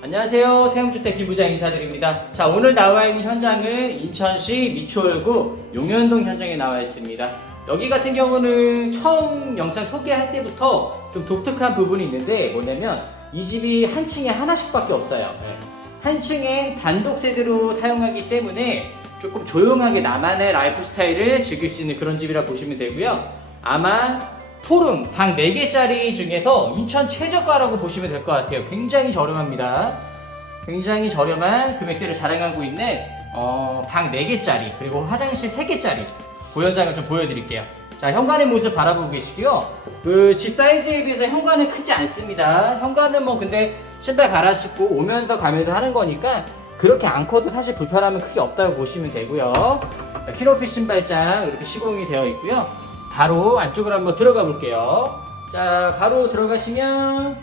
안녕하세요. 세영주택 기부장 인사드립니다. 자, 오늘 나와 있는 현장은 인천시 미추홀구 용현동 현장에 나와 있습니다. 여기 같은 경우는 처음 영상 소개할 때부터 좀 독특한 부분이 있는데 뭐냐면 이 집이 한 층에 하나씩밖에 없어요. 네. 한 층에 단독 세대로 사용하기 때문에 조금 조용하게 나만의 라이프 스타일을 즐길 수 있는 그런 집이라 보시면 되고요. 아마 포름 방 4개짜리 중에서 인천 최저가라고 보시면 될 것 같아요. 굉장히 저렴합니다. 굉장히 저렴한 금액대를 자랑하고 있는 어, 방 4개짜리 그리고 화장실 3개짜리 고현장을 좀 보여드릴게요. 자 현관의 모습 바라보고 계시고요. 그 집 사이즈에 비해서 현관은 크지 않습니다. 현관은 뭐 근데 신발 갈아 신고 오면서 가면서 하는 거니까 그렇게 안 커도 사실 불편함은 크게 없다고 보시면 되고요. 자, 키높이 신발장 이렇게 시공이 되어 있고요. 바로 안쪽으로 한번 들어가 볼게요. 자, 바로 들어가시면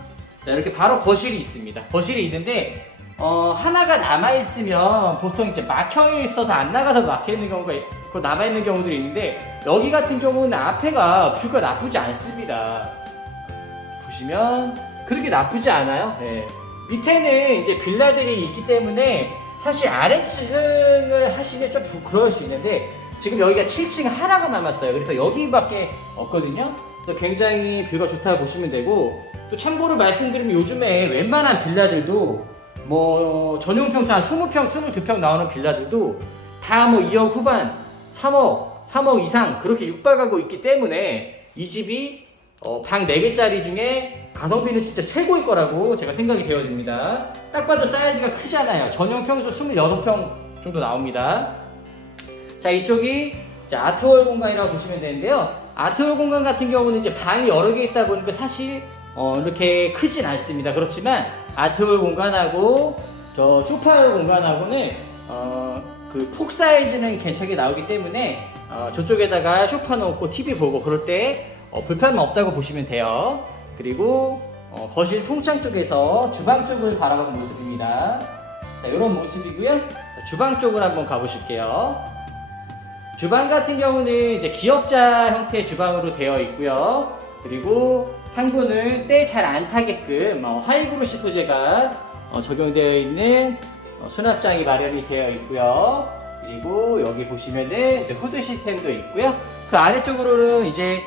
자, 이렇게 바로 거실이 있습니다. 거실이 있는데 어, 하나가 남아 있으면 보통 이제 막혀 있어서 안 나가서 막혀 있는 경우가 있고 남아 있는 경우들이 있는데 여기 같은 경우는 앞에가 뷰가 나쁘지 않습니다. 보시면 그렇게 나쁘지 않아요. 네. 밑에는 이제 빌라들이 있기 때문에 사실 아래층을 하시면 좀 부- 그럴 수 있는데 지금 여기가 7층 하나가 남았어요. 그래서 여기밖에 없거든요. 그래서 굉장히 뷰가 좋다고 보시면 되고 또 참고로 말씀드리면 요즘에 웬만한 빌라들도 뭐 전용 평수 한 20평, 22평 나오는 빌라들도 다 뭐 2억 후반, 3억, 3억 이상 그렇게 육박하고 있기 때문에 이 집이 어, 방 4개짜리 중에 가성비는 진짜 최고일 거라고 제가 생각이 되어집니다. 딱 봐도 사이즈가 크지 않아요. 전용 평수 28평 정도 나옵니다. 자, 이쪽이 이제 아트홀 공간이라고 보시면 되는데요. 아트홀 공간 같은 경우는 이제 방이 여러 개 있다 보니까 사실 어, 이렇게 크진 않습니다. 그렇지만 아트홀 공간하고 저 소파홀 공간하고는 어, 그 폭 사이즈는 괜찮게 나오기 때문에 어, 저쪽에다가 소파 놓고 TV 보고 그럴 때 어, 불편함 없다고 보시면 돼요. 그리고 어, 거실 통창 쪽에서 주방 쪽을 바라본 모습입니다. 자, 이런 모습이고요. 자, 주방 쪽을 한번 가보실게요. 주방 같은 경우는 이제 기역자 형태의 주방으로 되어 있고요. 그리고 상부는 때 잘 안 타게끔 어, 하이그로시 소재가 어, 적용되어 있는 어, 수납장이 마련이 되어 있고요. 그리고 여기 보시면은 이제 후드 시스템도 있고요. 그 아래쪽으로는 이제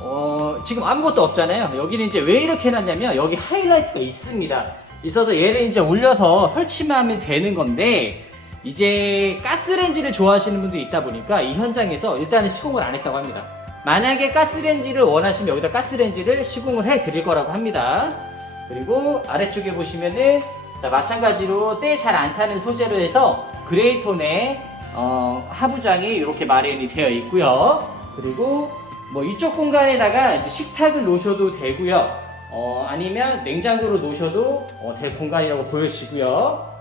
어, 지금 아무것도 없잖아요. 여기는 이제 왜 이렇게 해놨냐면 여기 하이라이트가 있습니다. 있어서 얘를 이제 올려서 설치만 하면 되는 건데 이제 가스렌지를 좋아하시는 분들이 있다 보니까 이 현장에서 일단은 시공을 안 했다고 합니다. 만약에 가스렌지를 원하시면 여기다 가스렌지를 시공을 해 드릴 거라고 합니다. 그리고 아래쪽에 보시면은 자, 마찬가지로 때 잘 안 타는 소재로 해서 그레이톤의 어, 하부장이 이렇게 마련이 되어 있고요. 그리고 뭐 이쪽 공간에다가 이제 식탁을 놓으셔도 되고요. 어, 아니면 냉장고를 놓으셔도 어, 될 공간이라고 보여지고요.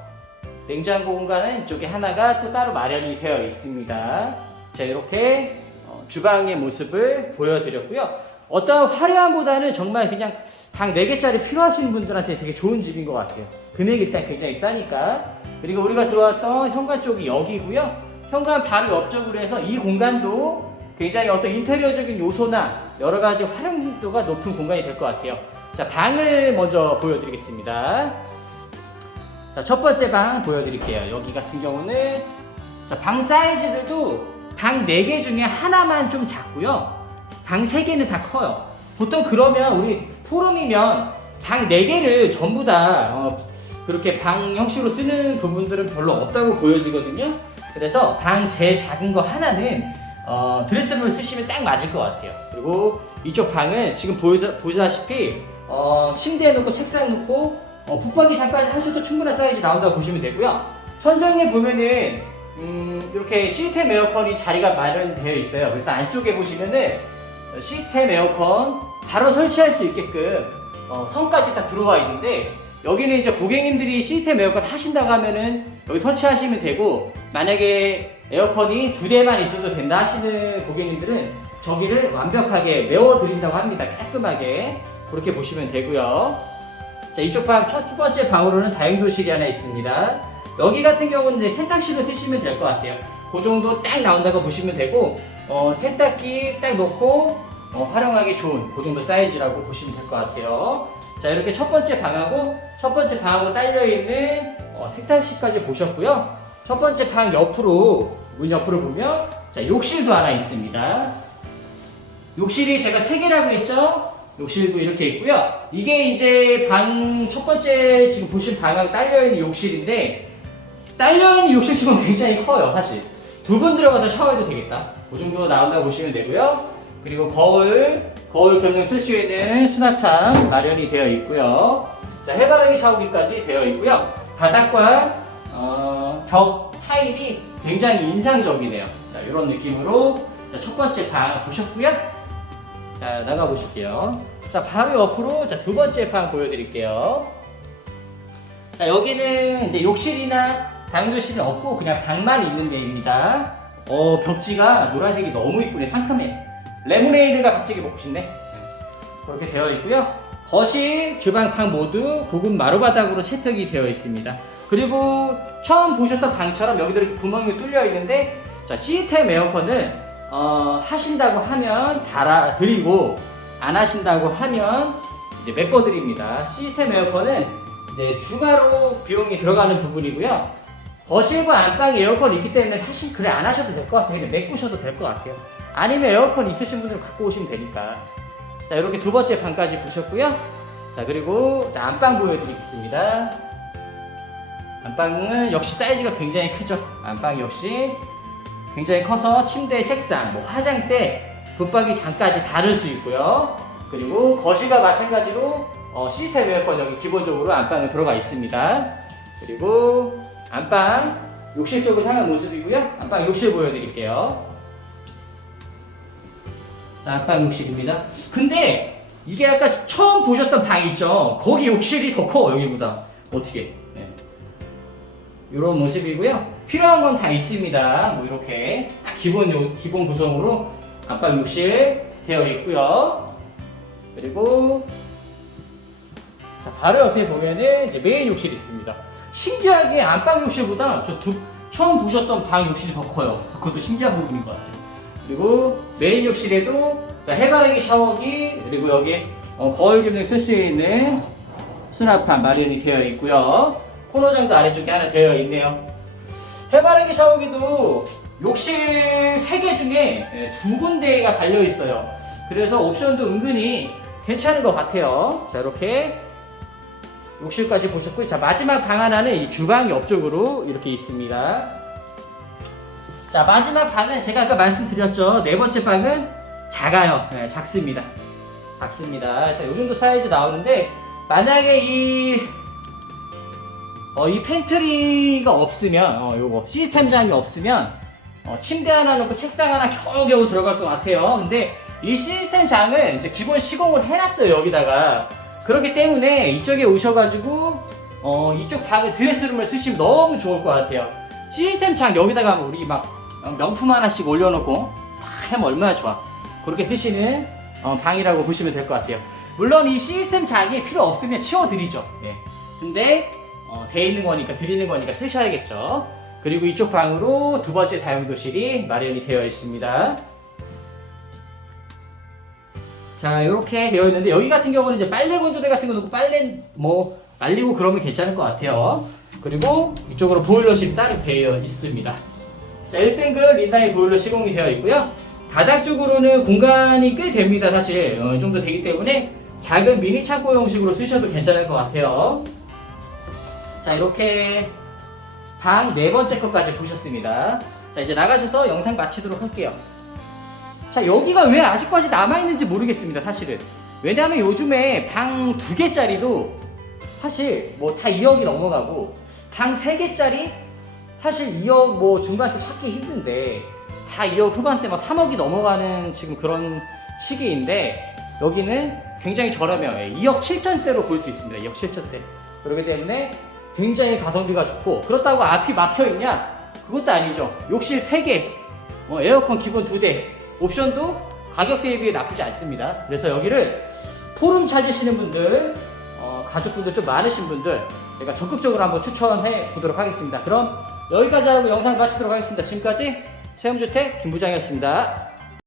냉장고 공간은 이쪽에 하나가 또 따로 마련이 되어 있습니다. 자, 이렇게 어, 주방의 모습을 보여드렸고요. 어떤 화려함보다는 정말 그냥 방 4개짜리 필요하신 분들한테 되게 좋은 집인 것 같아요. 금액이 일단 굉장히 싸니까. 그리고 우리가 들어왔던 현관 쪽이 여기고요. 현관 바로 옆쪽으로 해서 이 공간도 굉장히 어떤 인테리어적인 요소나 여러 가지 활용도가 높은 공간이 될 것 같아요. 자, 방을 먼저 보여드리겠습니다. 자, 첫 번째 방 보여드릴게요. 여기 같은 경우는 자, 방 사이즈들도 방 4개 중에 하나만 좀 작고요. 방 3개는 다 커요. 보통 그러면 우리 포럼이면 방 4개를 전부 다 어, 그렇게 방 형식으로 쓰는 부분들은 별로 없다고 보여지거든요. 그래서 방 제일 작은 거 하나는 어, 드레스룸을 쓰시면 딱 맞을 것 같아요. 그리고 이쪽 방은 지금 보여다, 보다시피 어, 침대에 놓고 책상 놓고 어, 붙박이장까지 하셔도 충분한 사이즈 나온다고 보시면 되고요. 천정에 보면은 음, 이렇게 시스템 에어컨이 자리가 마련되어 있어요. 그래서 안쪽에 보시면은 어, 시스템 에어컨 바로 설치할 수 있게끔 어, 선까지 다 들어와 있는데 여기는 이제 고객님들이 시스템 에어컨 하신다고 하면은 여기 설치하시면 되고 만약에 에어컨이 두 대만 있어도 된다 하시는 고객님들은 저기를 완벽하게 메워드린다고 합니다. 깔끔하게 그렇게 보시면 되고요. 자 이쪽 방 첫 번째 방으로는 다용도실이 하나 있습니다. 여기 같은 경우는 이제 세탁실로 쓰시면 될 것 같아요. 그 정도 딱 나온다고 보시면 되고 어, 세탁기 딱 놓고 어, 활용하기 좋은 그 정도 사이즈라고 보시면 될 것 같아요. 자 이렇게 첫 번째 방하고 첫 번째 방하고 딸려 있는 어, 세탁실까지 보셨고요. 첫 번째 방 옆으로 문 옆으로 보면 자 욕실도 하나 있습니다. 욕실이 제가 세 개라고 했죠. 욕실도 이렇게 있고요. 이게 이제 방 첫 번째 지금 보신 방하고 딸려 있는 욕실인데 딸려 있는 욕실 지금 굉장히 커요, 사실. 두 분 들어가서 샤워해도 되겠다. 그 정도 나온다고 보시면 되고요. 그리고 거울, 거울 겸용 쓸수 있는 수납함 마련이 되어 있고요. 자, 해바라기 샤워기까지 되어 있고요. 바닥과 어, 벽 타일이 굉장히 인상적이네요. 자, 이런 느낌으로 자, 첫 번째 방 보셨고요. 자, 나가 보실게요. 자, 바로 옆으로 자, 두 번째 방 보여드릴게요. 자, 여기는 이제 욕실이나 다용도실은 없고 그냥 방만 있는 데입니다. 어, 벽지가 노란색이 너무 이쁘네. 상큼해. 레모네이드가 갑자기 먹고 싶네. 네. 그렇게 되어 있고요. 거실, 주방, 방 모두 고급 마루바닥으로 채택이 되어 있습니다. 그리고 처음 보셨던 방처럼 여기도 이렇게 구멍이 뚫려 있는데 자, 시스템 에어컨을 어, 하신다고 하면 달아 드리고 안 하신다고 하면 이제 메꿔 드립니다. 시스템 에어컨은 이제 추가로 비용이 들어가는 부분이고요. 거실과 안방에 에어컨이 있기 때문에 사실 그래 안 하셔도 될 것 같아요. 그냥 메꾸셔도 될 것 같아요. 아니면 에어컨 있으신 분들 갖고 오시면 되니까. 자 이렇게 두 번째 방까지 보셨고요. 자 그리고 자, 안방 보여드리겠습니다. 안방은 역시 사이즈가 굉장히 크죠. 안방 역시 굉장히 커서 침대, 책상, 뭐 화장대, 붙박이 장까지 다를 수 있고요. 그리고 거실과 마찬가지로 어, 시스템 에어컨 여기 기본적으로 안방에 들어가 있습니다. 그리고 안방 욕실 쪽을 향한 모습이고요. 안방 욕실 보여드릴게요. 자, 안방 욕실입니다. 근데 이게 아까 처음 보셨던 방 있죠? 거기 욕실이 더 커, 여기보다. 어떻게? 네. 이런 모습이고요. 필요한 건 다 있습니다. 뭐 이렇게 딱 기본 요, 기본 구성으로 안방 욕실 되어 있고요. 그리고 자, 바로 옆에 보면은 이제 메인 욕실이 있습니다. 신기하게 안방 욕실보다 저 두, 처음 보셨던 방 욕실이 더 커요. 그것도 신기한 부분인 것 같아요. 그리고 메인 욕실에도 자, 해바라기 샤워기 그리고 여기 어, 거울 기능을 쓸수 있는 수납함 마련이 되어 있고요. 코너장도 아래쪽에 하나 되어 있네요. 해바라기 샤워기도 욕실 3개 중에 예, 두 군데가 달려 있어요. 그래서 옵션도 은근히 괜찮은 것 같아요. 자, 이렇게 욕실까지 보셨고, 자, 마지막 방 하나는 이 주방 옆쪽으로 이렇게 있습니다. 자, 마지막 방은 제가 아까 말씀드렸죠. 네 번째 방은 작아요. 네, 작습니다. 작습니다. 자, 요 정도 사이즈 나오는데, 만약에 이 어, 이 팬트리가 없으면, 어, 요거, 시스템장이 없으면, 어, 침대 하나 놓고 책상 하나 겨우겨우 들어갈 것 같아요. 근데 이 시스템 장을 이제 기본 시공을 해놨어요, 여기다가. 그렇기 때문에 이쪽에 오셔가지고, 어, 이쪽 방에 드레스룸을 쓰시면 너무 좋을 것 같아요. 시스템 장 여기다가 우리 막 어, 명품 하나씩 올려놓고 딱 하면 얼마나 좋아. 그렇게 쓰시는 어, 방이라고 보시면 될 것 같아요. 물론 이 시스템 장이 필요 없으면 치워드리죠. 예. 근데 어, 돼 있는 거니까 드리는 거니까 쓰셔야겠죠. 그리고 이쪽 방으로 두 번째 다용도실이 마련이 되어 있습니다. 자, 이렇게 되어 있는데 여기 같은 경우는 이제 빨래 건조대 같은 거 넣고 빨래 뭐 말리고 그러면 괜찮을 것 같아요. 그리고 이쪽으로 보일러실이 따로 되어 있습니다. 자, 1등급 린다이 보일러 시공이 되어 있고요. 바닥 쪽으로는 공간이 꽤 됩니다, 사실. 어, 이 정도 되기 때문에 작은 미니 창고 형식으로 쓰셔도 괜찮을 것 같아요. 자 이렇게 방 네 번째 것까지 보셨습니다. 자 이제 나가셔서 영상 마치도록 할게요. 자 여기가 왜 아직까지 남아있는지 모르겠습니다 사실은. 왜냐하면 요즘에 방 두 개짜리도 사실 뭐 다 2억이 넘어가고 방 세 개짜리 사실 2억 뭐 중반대 찾기 힘든데 다 2억 후반대 막 3억이 넘어가는 지금 그런 시기인데 여기는 굉장히 저렴해요. 2억 7천대로 볼 수 있습니다. 2억 7천대. 그렇기 때문에 굉장히 가성비가 좋고 그렇다고 앞이 막혀 있냐? 그것도 아니죠. 욕실 3개, 어, 에어컨 기본 2대, 옵션도 가격 대비에 나쁘지 않습니다. 그래서 여기를 포룸 찾으시는 분들, 어, 가족분들 좀 많으신 분들 제가 적극적으로 한번 추천해 보도록 하겠습니다. 그럼 여기까지 하고 영상 마치도록 하겠습니다. 지금까지 세움주택 김부장이었습니다.